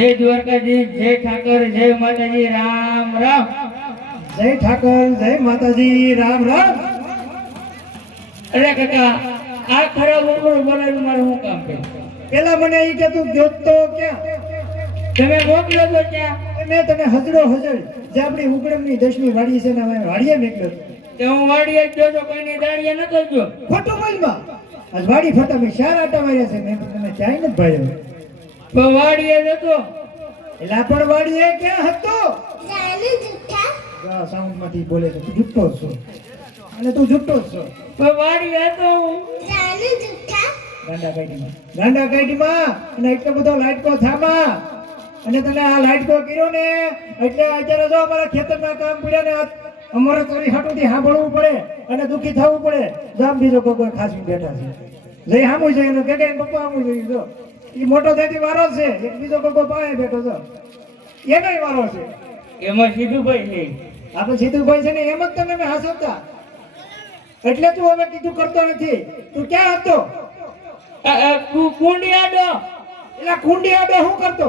જય દ્વારકાજી, જય ઠાકર, જય માતાજી, રામ રામ. જય ઠાકર, જય માતાજી, રામ રામ. અરે કાકા, આ ખરાબ ઉપર બોલાવી મારે શું કામ છે? પેલા મને ઈ કે તું ગયો તો ક્યાં? તમે મોકલ્યો તો ક્યાં? મેં તને હજડો હજડ જે આપણી ઉગડમની 10મી વાડી છે ને અમે વાડીએ મોકલ્યો. તે હું વાડીએ જ ગયો તો કોઈની દાડીએ નતો ગયો. ખોટું બોલમાં આજ વાડી ફરતા મેં 4 આટા માર્યા છે. મેં તને ક્યાંય નથી ભાળ્યો. તો વાડીએ જતો એલા પણ વાડીએ ક્યાં હતો? જાનુ જુઠ્ઠા જા સાઉન્ડમાંથી બોલે છે. તું જુઠ્ઠો જ છો અને તું જુઠ્ઠો જ છો. તો વાડીએ તો જાનુ જુઠ્ઠા ગાંડા કાઢીમાં અને એટલો બધો લાઈટકો થામા અને તને આ લાઈટકો કર્યો ને એટલે અત્યારે જો અમારા ખેતરના કામ પડ્યા ને અમારે તારી હાટુથી સાંભળવું પડે અને દુઃખી થવું પડે. જામ બીજો કોઈ ખાસ બેઠા છે. લઈ સામું જોઈએ ને કે પપ્પા સામું જોઈએ. જો એ મોટો થતી વારો છે. એક બીજો કોઈ પાસે બેઠો છો એનો વારો છે. એમાં સીધુભાઈ છે. આપણે સીધુભાઈ છે ને એમ જ તમને મેં હાસવતા એટલે તું હવે કીધું કરતો નથી. તું ક્યાં હતો? કુંડી આડો એટલે કુંડી આડો શું કરતો?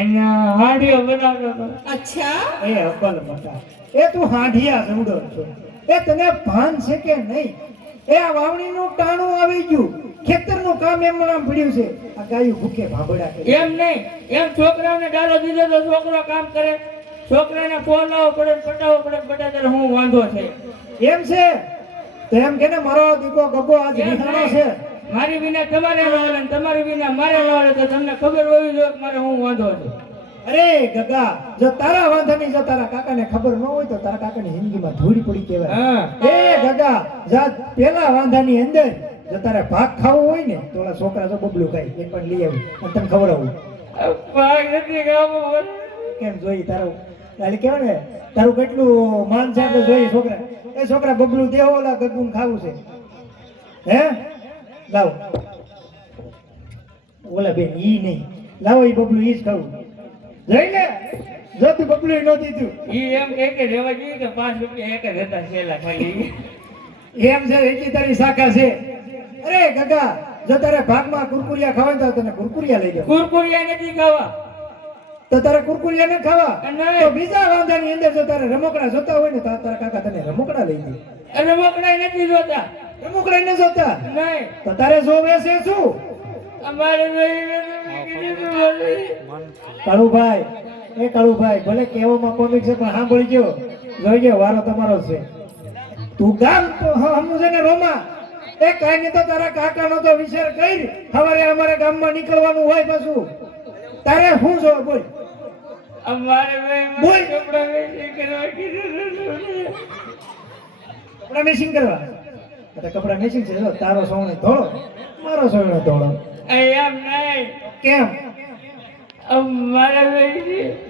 એના હાડીઓ બનાવતો હતો. અચ્છા એ અબ્બલ મોટા એ તું હાંઢિયા જવડો છો. એ તને ભાન છે કે નહીં? એ આ વાવણીનું ટાણું આવી ગયું. ખેતરનું કામ એમ નામ પડ્યું છે. આ ગાયું ભૂખે ભાંભડા કરે. એમ નહીં, એમ છોકરાઓને ડાલો દીધો તો છોકરો કામ કરે. છોકરાને પોલાવો પડે, પટાવો પડે, બધા ત્યારે હું વાંધો છે. એમ છે તો એમ કે ને મારો દીકરો ગગો આજ નિહાળો છે. મારી વિના તમારે ન હાલે ને તમારી વિના મારે ન હાલે તો તમને ખબર હોવી જોઈએ કે મારે હું વાંધો છે. અરે ગગા, જો તારા વાંધાની જો તારા કાકાને ખબર ન હોય તો તારા કાકાની જિંદગીમાં ધૂળ પડી કહેવાય. હા. એ ગગા, જા પેલા વાંધાની અંદર જો તારે ભાગ ખાવો હોય ને તો ઓલા છોકરા જો બબલું ખાય એ પણ લઈ આવી અને તને ખબર આવું ભાગ નથી ખાવો. કેમ જોઈ તારું એટલે કેવાય ને તારું કેટલું માન છે એટલે જોઈ છોકરા. એ છોકરા બબલું દેવો ઓલા ગગુન ખાવું છે. હે લાવો ઓલા બેન ઈ નહીં લાવો ઈ બબલું ઈ જ ખાવું. જોઈ લે જો તું બબલું ન દીધું ઈ એમ કહે કે રહેવા જોઈએ કે 5 રૂપિયા એક જ હતા છેલ્લા ખાલી. એમ છે એટલી તારી શાખા છે. અરે ગગા, જો તારે ભાગમાં કુરકુરિયા ખાવા તો તને કુરકુરિયા લઈ જાવ. કુરકુરિયા નથી ખાવા. તો તારે કુરકુરિયા ન ખાવા નહીં. તો બીજા વાંધાની અંદર જો તારે રમકડા જોતા હોય ને તો તારા કાકા તને રમકડા લઈ દે. અને મોકળાય નથી જોતા. રમકડા ન જોતા નહીં, તો તારે જોવે છે શું? અમારે કાળુભાઈ, એ કાળુભાઈ ભલે કહેવામાં કોમિક છે પણ સાંભળી ગયો જોઈજો વારો તમારો છે. તું ગામ તો હમું છે ને રોમા એ કાઈ નહીં તો તારા કાકાનો તો વિચાર કરી સવારે અમારે ગામમાં નીકળવાનું હોય પાછું તારે શું જો બોલ અમારે બોલ. કપડા વેચી કરવા કીધું. કપડા મેચિંગ કરવા તો કપડા મેચિંગ છે. જો તારો સોણે ધોળો મારો સોણે ધોળો. એમ નહીં, કેમ અમારે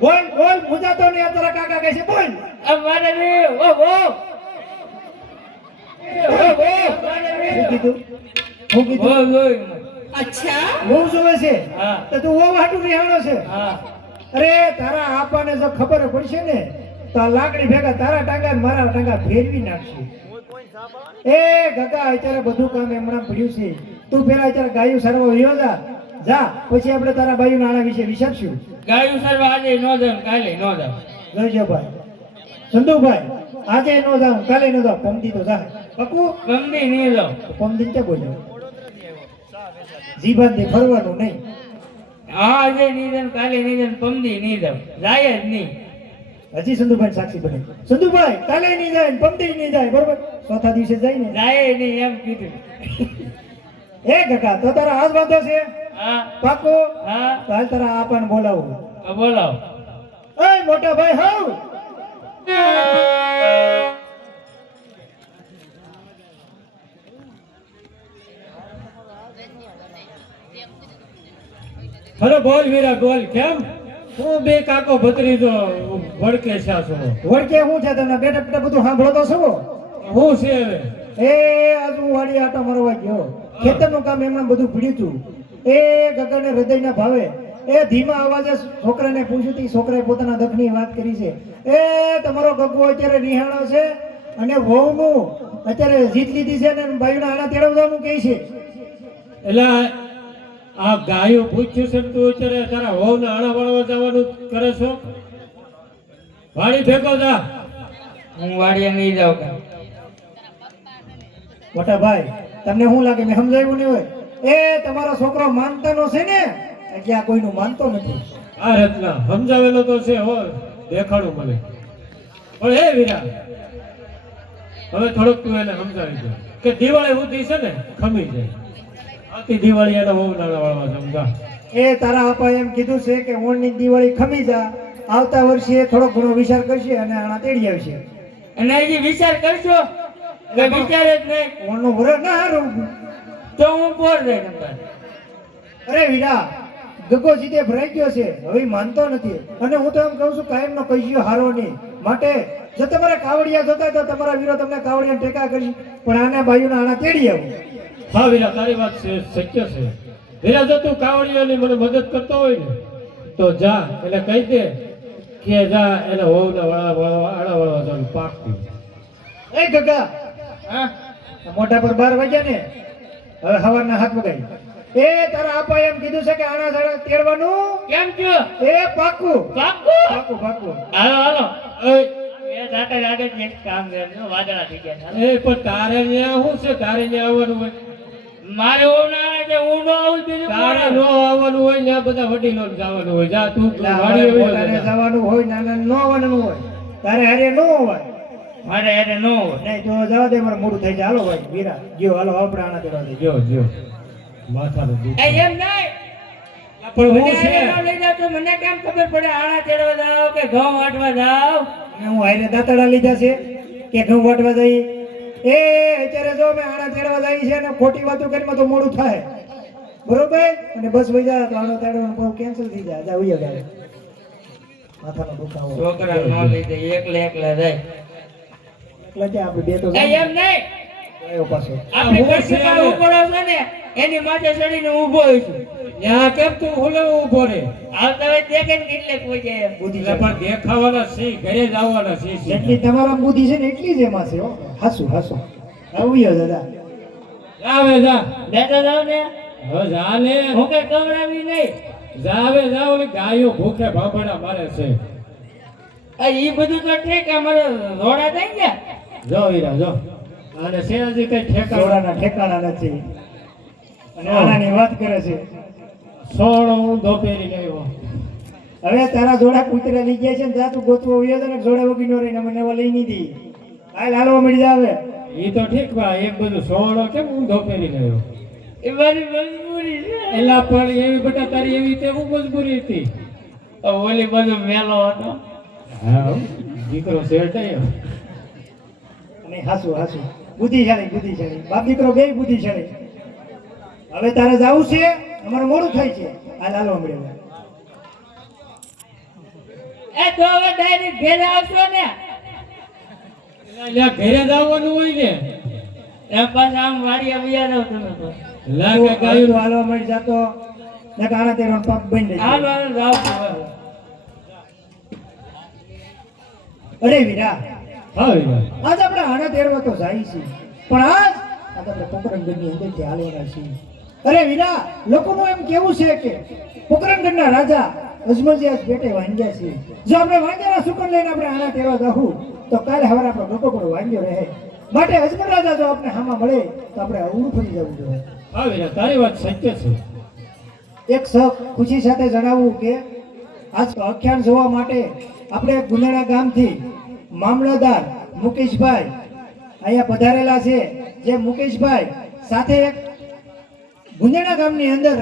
બોલ બોલ મુજાતો નહીં. આ તારા કાકા કહે છે બોલ. અમારે શું કીધું? શું કીધું? અચ્છા બહુ જોવે છે હા. તો તું બહુ હાટું રિહાણો છે. હા. અરે તારા આપાને જો ખબર પડશે ને તો આ લાકડી ભેગા તારા ટાંગા ને મારા ટાંગા ફેરવી નાખશે. એ ગગા, અત્યારે બધું કામ એમણા પડ્યું છે. તું પેલા અત્યારે ગાયું સરવા વયો જા પછી આપણે તારા બાયુ નાણા વિશે વિચારશું. ગાયું સરવા આજે નો જાવ, કાલે નો જાવ. જોઈજો ભાઈ ચંદુભાઈ, આજે નો જાવ કાલે નો જાવ પમદી તો જા પક્કું. ગમતી નહીં જાવ. પમદી ક્યાં બોલ્યો? જીવનથી ફરવાનું નહીં. આજે નહીં જાવ, કાલે નહીં જાવ, પમદી નહીં જાવ, જાય જ નહીં. હજી સંધુભાઈ સાક્ષી બને. સંધુભાઈ કાલે નહીં જાય ને પમદી નહીં જાય બરોબર. ચોથા દિવસે જાય ને જાય નહીં એમ કીધું. એ ગગા, તો તારા હાથ વાંધો છે હા. પાકો? હા. તો હાલ તારા આપાને બોલાવું. તો બોલાવો. એ મોટા ભાઈ હાવ અરે બોલ વીરા બોલ. કેમ હું બે કાકો ભત્રીજો વડકે છો? વળકે શું છે તને? બેટા બેટા બધું સાંભળો તો છો. હું છે હવે એ આજ હું વાડી આટા મારવા ગયો. ખેતરનું કામ એમણે બધું ભીડ્યું હતું. એ ગગનને હૃદયના ભાવે એ ધીમા અવાજે છોકરાને પૂછ્યું હતી. છોકરાએ પોતાના દખની વાત કરી છે. એ તમારો ગગો અત્યારે નિહાળો છે અને વહુનું અત્યારે જીત લીધી છે ને બાયુના આણા તેડવવાનું કહે છે. એટલે આ ગાયો પૂછ્યું છે ને તું અત્યારે તારા વહુને આણા વાળવા જવાનું કરે છો? વાડી ભેગો જા. હું વાડીએ નહીં જાઉં કાંઈ. મોટા ભાઈ તમને શું લાગે મેં સમજાવ્યું નહીં હોય? એ તમારો છોકરો માનતાનો છે ને એટલે આ કોઈનું માનતો નથી. આ રત્ના સમજાવેલો તો છે હો, દેખાડું મને. પણ હે વીરા, હવે થોડુંક તું એને સમજાવી દે કે દિવાળી ઉધી છે ને ખમી જાય. આથી દિવાળી એને બહુ નાના વાળવા સમજા. એ તારા આપા એમ કીધું છે કે ઓણની દિવાળી ખમી જા, આવતા વર્ષે થોડો ઘણો વિચાર કરશે અને આણા તેડી આવશે. અને હજી વિચાર કરશો કે વિચારે જ નહીં ઓણનું વરસ ના હારું. તો હું પોર દઈ નંબર. અરે વીરા, ગગો સીધે ભરાઈ ગયો છે, હવે ઈ માનતો નથી. અને હું તો એમ કહું છું કાયમનો કહીયો હારો નહીં. માટે જો તમારે કાવડિયા જોતા હોય તો તમારા વીરો તમને કાવડિયા ટેકા કરી, પણ આના બાયુના આણા તેડી આવું. હા વીરા, તારી વાત સત્ય છે. વીરા, જો તું કાવડિયાની મને મદદ કરતો હોય ને તો જા એટલે કહી દે કે જા એને વહુના આડા વાળવા જવાનું પાક્કું. એ ગગા, હા આ મોઢા પર 12 વાગ્યા ને, હવે સવારના હાથ વગાઈ. એ તારા આપા એમ કીધું છે કે આના સાડા તેડવાનું. કેમ થયું? એ પાક્કું પાક્કું? પાક્કું પાક્કું. હાલો હાલો. ઓય, એ જાતે જાતે જ એક કામ કરે વાદળા થઈ ગયા. એ પણ તારે ત્યાં શું છે? તારે ત્યાં આવવાનું હોય. મારે ઓવ ના આવે છે, હું ન આવું બીજું તારે કોણ નો આવે? આવવાનું હોય ને બધા વડીલો જવાનું હોય. જા તું એટલે વાડીએ અમારે વયો પોતાને જા. જવાનું હોય, નાના નો આવવાનું હોય. તારે હારે નો હોય. મારે એને ન હોય. નહીં તો જવા દે, મારે મોડું થઈ જાય. હાલો ભાઈ વીરા, ગયો હાલો આપણે આના તેડવા દઈએ. જો જો માથાનું દુખ. એ એમ નહીં. પણ મને હું છે આને ન લઈ જાવ તો મને કેમ ખબર પડે આણા તેડવા જાવ કે ઘઉં વાટવા જાવ? અને હું હારે દાંતડા લીધા છે કે ઘઉં વાટવા જઈએ. એ અત્યારે જો મેં આણા તેડવા જઈએ છે અને ખોટી વાતો કરીને તો મોડું થાય, બરોબર? અને બસ વઈ જાય તો આનો તેડવાનો ભાવ કેન્સલ થઈ જાય. જા ઉયા જાય. માથાનો દુખાવો. છોકરા ન લઈ જાય, એકલા એકલા જાય. એટલે કે આપણે બે તો એ એમ નહીં. આવ્યો પાછો. આપણે હું કચ્છી છે માં ને. ઉભો રહો છો ને એની માથે ચડીને ઊભો છું. ત્યાં કેમ તું હુલે ઊભો રે? આવતા હોય દેખે ને કેટલે કોઈ જાય. બુદ્ધિ એટલે પણ દેખાવાના છે, ઘરે જ આવવાના છે. જેટલી તમારા બુદ્ધિ છે ને એટલી જ એમાં છે. હો હાસુ હાસુ આવ્યો દાદા. જાવે જા. બેઠા જાવ ને હવે જા ને. હું કઈ ગવડાવી નહીં. જાવે જા. ઓલી ગાયો ભૂખે ભાંભણા મારે છે. ઈ બધું તો ઠીક, અમારે રોડા થઈ ગયા. જો વીરા જો, આને છે હજી કઈ ઠેકાણા. જોડાના ઠેકાણા નથી અને આનાની વાત કરે છે. સોળો ઊંધો પહેરી ગયો. હવે તારા જોડા કૂતરા લઈ ગયા છે ને જા તું ગોતવો ઉયો ને જોડા વગી નો રહીને મને લઈ નહીં દી. હાલ હાલવા મળી જાવે. ઈ તો ઠીક બા, એક બધું સોળો કેમ ઊંધો પહેરી ગયો? એ મારી મજબૂરી છે. એલા પણ એવી બેટા તારી એવી તે હું મજબૂરી હતી. ઓલી બાજુ મેલો હતો. હા હો, દીકરો શેરટાયો. અને હાસુ હાસુ બુદ્ધિશાળી બુદ્ધિશાળી બાપ દીકરો બે બુદ્ધિશાળી. હવે તારે જાવું છે, અમારે મોડું થાય છે. હાલ હાલવા મળ્યો. એ તો હવે ડાયરેક્ટ ઘેર આવશો ને એટલે ઘરે જ આવવાનું હોય ને. એમ પાછા આમ વાડી આવ્યા જાવ તમે તો. લા કે ગાયું હાલવા મળી જાતો ને આના તેરો પાપ બની હાલ જાય. હાલ જાવ તો હવે. અરે વીરા, હા વીરા. આજ આપણે આના તેરવા તો જાય છે, પણ આજ આપણે પોકરણગઢની અંદરથી હાલવાના છીએ. અરે વીરા, લોકોનું એમ કેવું છે કે પોકરણગઢના રાજા અજમલજી આજ પેટે વાંગ્યા છે. જો આપણે વાંગ્યાના સુકન લઈને આપણે આના તેરવા જાહું તો કાલે સવારે આપણો લોકો પણ વાંગ્યો રહે. માટે અજમલ રાજા જો આપણે હામાં મળે તો આપણે અવળું ફરી જવું જોઈએ. હા વીરા, તારી વાત સત્ય છે. એક ખુશી સાથે જણાવવું કે આજ આખ્યાન જોવા માટે આપણે ગુંદાણા ગામથી મામલતદાર મુકેશભાઈ અહીંયા પધારેલા છે. જે મુકેશભાઈ સાથે એક ગુંદાણા ગામની અંદર